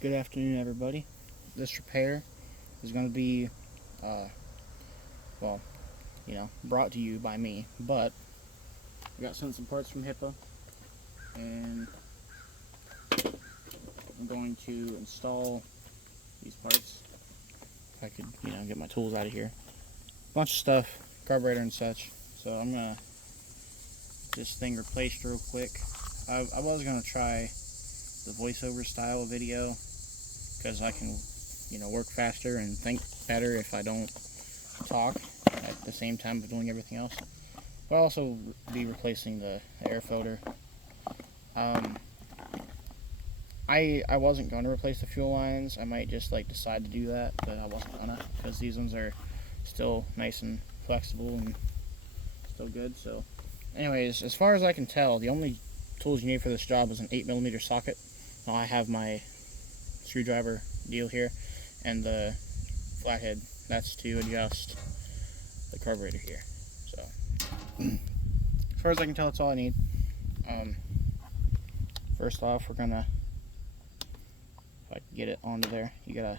Good afternoon, everybody. This repair is going to be, well, brought to you by me, but I got sent some parts from Hipa, and I'm going to install these parts. If I could, get my tools out of here. Bunch of stuff, carburetor and such. So I'm going to this thing replaced real quick. I was going to try the voiceover style video, because I can, work faster and think better if I don't talk at the same time of doing everything else. But I'll also be replacing the air filter. I wasn't going to replace the fuel lines. I might just decide to do that, but I wasn't gonna, because these ones are still nice and flexible and still good. So anyways, as far as I can tell, the only tools you need for this job is an 8mm socket. Now I have my screwdriver deal here and the flathead. That's to adjust the carburetor here. So as far as I can tell, that's all I need. First off, we're gonna, if I can get it onto there, you gotta,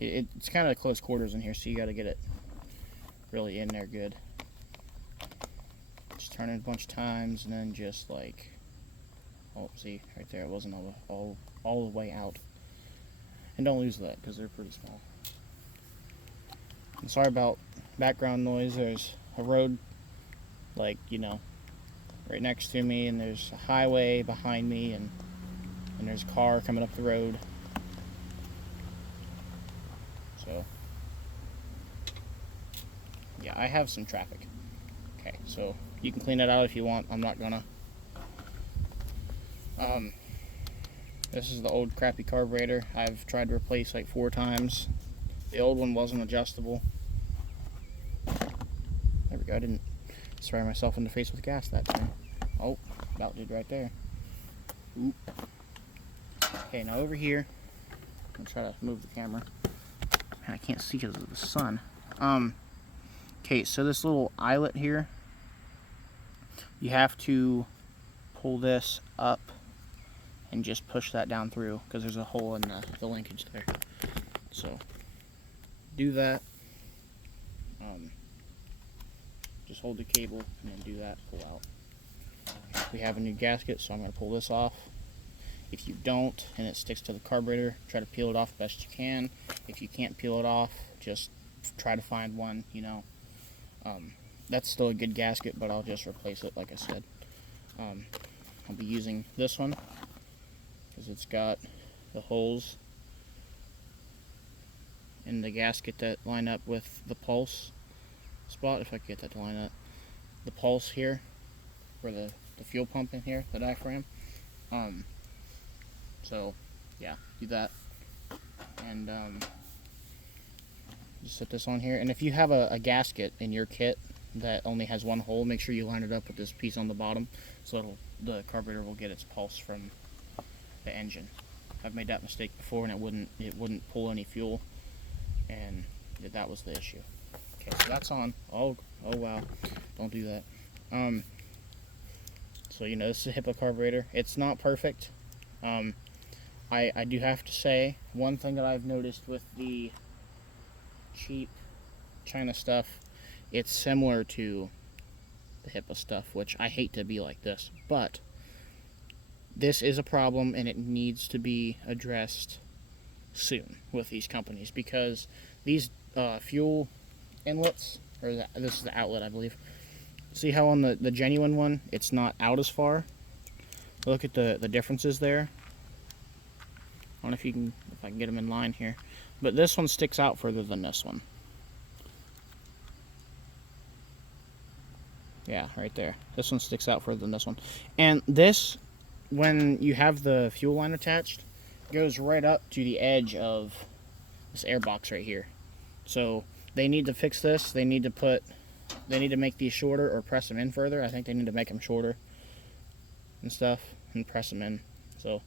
it's kind of close quarters in here, so you gotta get it really in there good. Just turn it a bunch of times, and then just oh, see right there, it wasn't all the way out. And don't lose that, because they're pretty small. And sorry about background noise. There's a road, right next to me, and there's a highway behind me, and there's a car coming up the road. So, yeah, I have some traffic. Okay, so you can clean that out if you want. I'm not gonna. This is the old crappy carburetor. I've tried to replace 4 times. The old one wasn't adjustable. There we go. I didn't spray myself in the face with gas that time. Oh, about did right there. Oop. Okay, now over here, I'm gonna try to move the camera. Man, I can't see because of the sun. Okay, so this little eyelet here, you have to pull this up and just push that down through, because there's a hole in the linkage there. So do that. Just hold the cable and then do that, pull out. We have a new gasket, so I'm going to pull this off. If you don't and it sticks to the carburetor, try to peel it off best you can. If you can't peel it off, just try to find one, that's still a good gasket, but I'll just replace it like I said. I'll be using this one because it's got the holes in the gasket that line up with the pulse spot, if I can get that to line up. The pulse here, for the fuel pump in here, the diaphragm. So yeah, do that. And just set this on here. And if you have a gasket in your kit that only has one hole, make sure you line it up with this piece on the bottom, so the carburetor will get its pulse from the engine. I've made that mistake before, and it wouldn't pull any fuel, and that was the issue. Okay, so that's on. Oh wow, don't do that. So this is a Hipa carburetor. It's not perfect. I do have to say, one thing that I've noticed with the cheap China stuff, it's similar to the Hipa stuff, which I hate to be like this, but this is a problem, and it needs to be addressed soon with these companies, because these fuel inlets, or this is the outlet, I believe. See how on the genuine one, it's not out as far? Look at the differences there. I don't know if I can get them in line here, but this one sticks out further than this one. Yeah, right there. This one sticks out further than this one. And this, when you have the fuel line attached, goes right up to the edge of this air box right here. So they need to fix this. They need to make these shorter or press them in further. I think they need to make them shorter and stuff and press them in. So,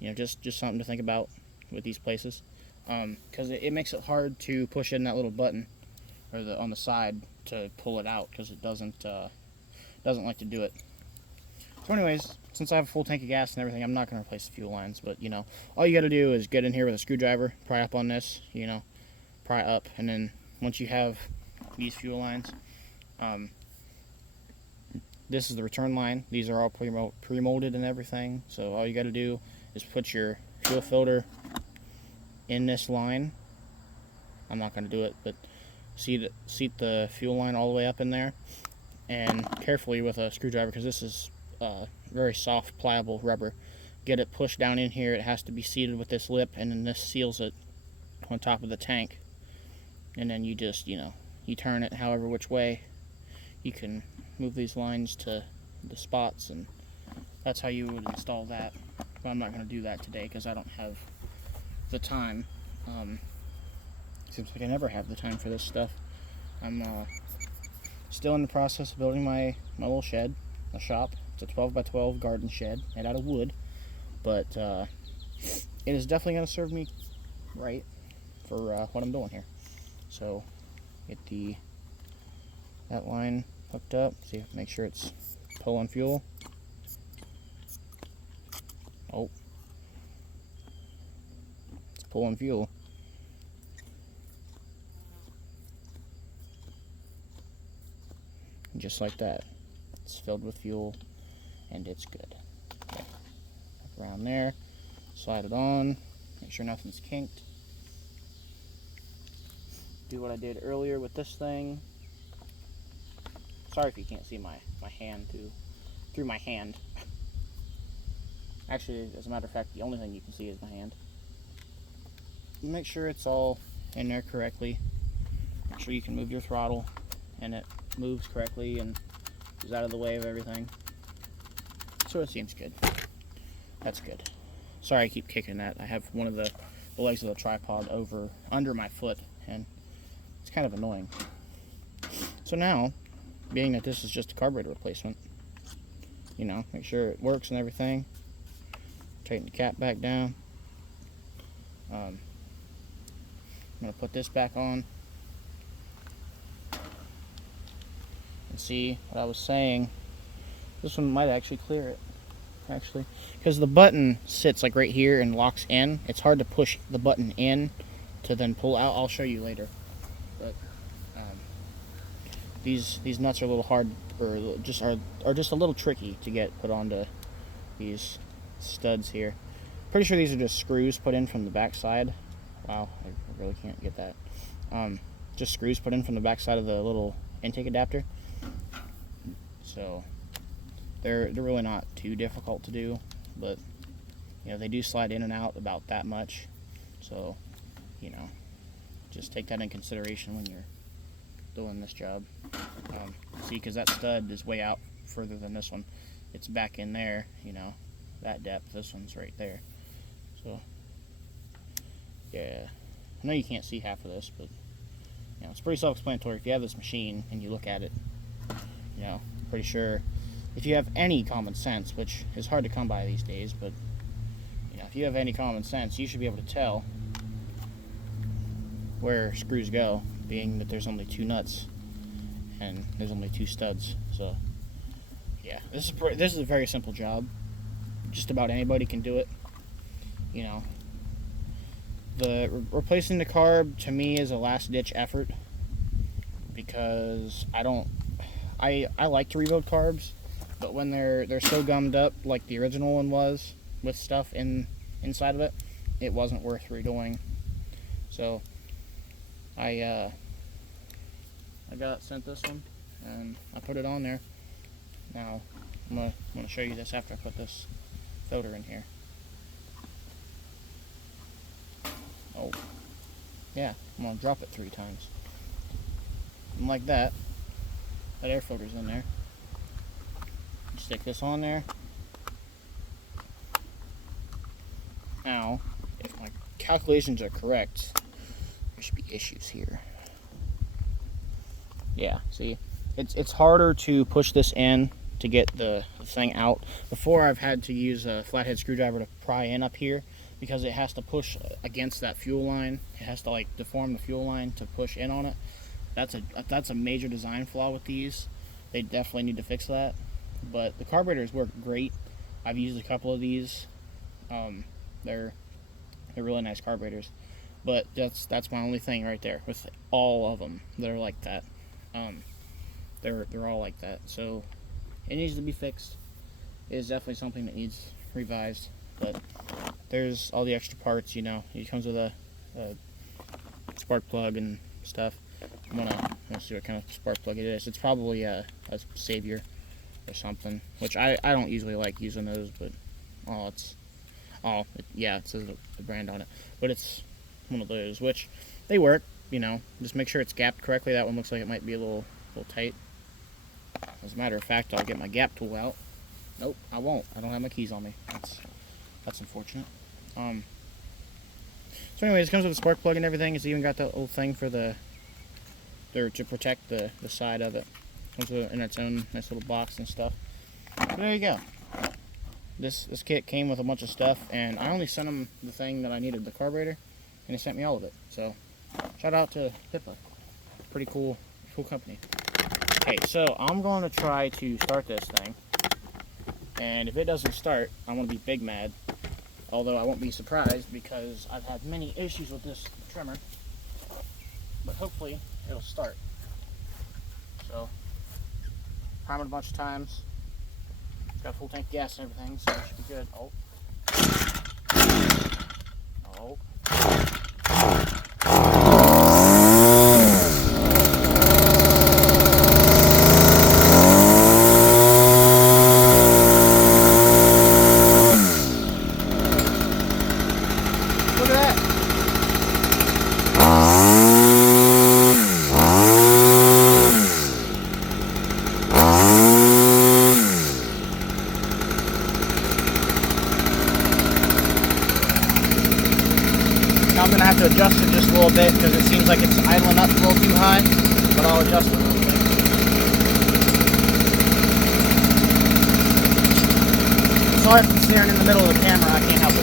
just something to think about with these places, because it makes it hard to push in that little button or on the side to pull it out, because it doesn't like to do it. So anyways, since I have a full tank of gas and everything, I'm not going to replace the fuel lines. But, you know, all you got to do is get in here with a screwdriver, pry up on this, you know, pry up. And then once you have these fuel lines, this is the return line. These are all pre-molded and everything. So all you got to do is put your fuel filter in this line. I'm not going to do it, but seat the fuel line all the way up in there. And carefully with a screwdriver, because this is very soft, pliable rubber, get it pushed down in here. It has to be seated with this lip, and then this seals it on top of the tank. And then you just, you know, you turn it however which way. You can move these lines to the spots, and that's how you would install that. But I'm not going to do that today because I don't have the time. Seems like I never have the time for this stuff. I'm still in the process of building my little shed, a shop. It's a 12 by 12 garden shed made out of wood, but it is definitely going to serve me right for what I'm doing here. So get that line hooked up. See, make sure it's pulling fuel. Oh, it's pulling fuel. Just like that, it's filled with fuel and it's good. Okay. Around there, slide it on, make sure nothing's kinked. Do what I did earlier with this thing. Sorry if you can't see my hand through my hand. Actually, as a matter of fact, the only thing you can see is my hand. Make sure it's all in there correctly. Make sure you can move your throttle and it moves correctly and is out of the way of everything. So it seems good. That's good. Sorry I keep kicking that. I have one of the legs of the tripod under my foot, and it's kind of annoying. So now, being that this is just a carburetor replacement, you know, make sure it works and everything. Tighten the cap back down. I'm going to put this back on. And see what I was saying. This one might actually clear it, actually, because the button sits like right here and locks in. It's hard to push the button in to then pull out. I'll show you later. But these nuts are a little hard, or just are just a little tricky to get put onto these studs here. Pretty sure these are just screws put in from the back side. Wow, I really can't get that. Just screws put in from the back side of the little intake adapter. So they're really not too difficult to do, but you know, they do slide in and out about that much. So, you know, just take that in consideration when you're doing this job. See, because that stud is way out further than this one. It's back in there, you know, that depth. This one's right there. So yeah, I know you can't see half of this, but you know, it's pretty self-explanatory. If you have this machine and you look at it, you know, pretty sure if you have any common sense, which is hard to come by these days, but you know, if you have any common sense, you should be able to tell where screws go, being that there's only 2 nuts and there's only 2 studs. So yeah, this is a very simple job. Just about anybody can do it. You know, the replacing the carb to me is a last-ditch effort, because I like to rebuild carbs, but when they're so gummed up like the original one was, with stuff inside of it, it wasn't worth redoing. So I got sent this one and I put it on there. Now I'm gonna show you this after I put this filter in here. Oh yeah, I'm gonna drop it 3 times. And like that air filter's in there. Stick this on there. Now, if my calculations are correct, there should be issues here. Yeah, see, it's harder to push this in to get the thing out. Before, I've had to use a flathead screwdriver to pry in up here, because it has to push against that fuel line. It has to like deform the fuel line to push in on it. That's a major design flaw with these. They definitely need to fix that. but the carburetors work great. I've used a couple of these. They're really nice carburetors, but that's my only thing right there with all of them that are like that. They're all like that, so it needs to be fixed. It is definitely something that needs revised, but there's all the extra parts. It comes with a spark plug and stuff. I'm gonna see what kind of spark plug it is. It's probably a Savior or something, which I don't usually like using those, but yeah, it says the brand on it, but it's one of those, which they work. Just make sure it's gapped correctly. That one looks like it might be a little tight. As a matter of fact, I'll get my gap tool out. Nope, I won't. I don't have my keys on me. That's unfortunate. So anyways, it comes with a spark plug and everything. It's even got that little thing for to protect the side of it. Comes with it in its own nice little box and stuff. So there you go. This kit came with a bunch of stuff, and I only sent them the thing that I needed, the carburetor, and they sent me all of it. So shout out to Hipa. Pretty cool company. Okay, so I'm going to try to start this thing, and if it doesn't start, I'm going to be big mad. Although I won't be surprised because I've had many issues with this trimmer, but hopefully it'll start. So, prime it a bunch of times. It's got a full tank of gas and everything, so it should be good. Oh. Look at that. I'm going to have to adjust it just a little bit because it seems like it's idling up a little too high, but I'll adjust it a little bit. Sorry if I'm staring in the middle of the camera, I can't help it.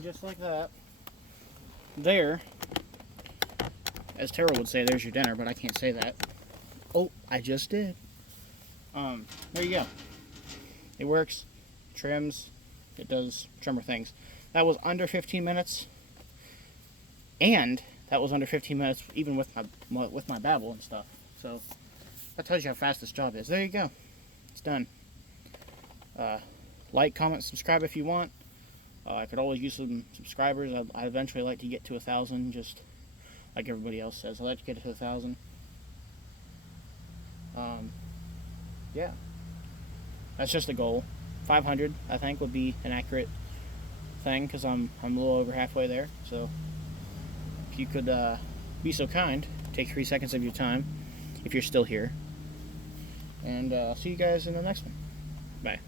Just like that. There, as Terrell would say, there's your dinner, but I can't say that. Oh, I just did. There you go. It works, trims, it does trimmer things. That was under 15 minutes, and that was under 15 minutes even with my babble and stuff. So that tells you how fast this job is. There you go. It's done. Like, comment, subscribe if you want. I could always use some subscribers. I'd eventually like to get to 1,000, just like everybody else says. I'd like to get to 1,000. Yeah, that's just a goal. 500, I think, would be an accurate thing because I'm a little over halfway there. So if you could be so kind, take 3 seconds of your time if you're still here, and I'll see you guys in the next one. Bye.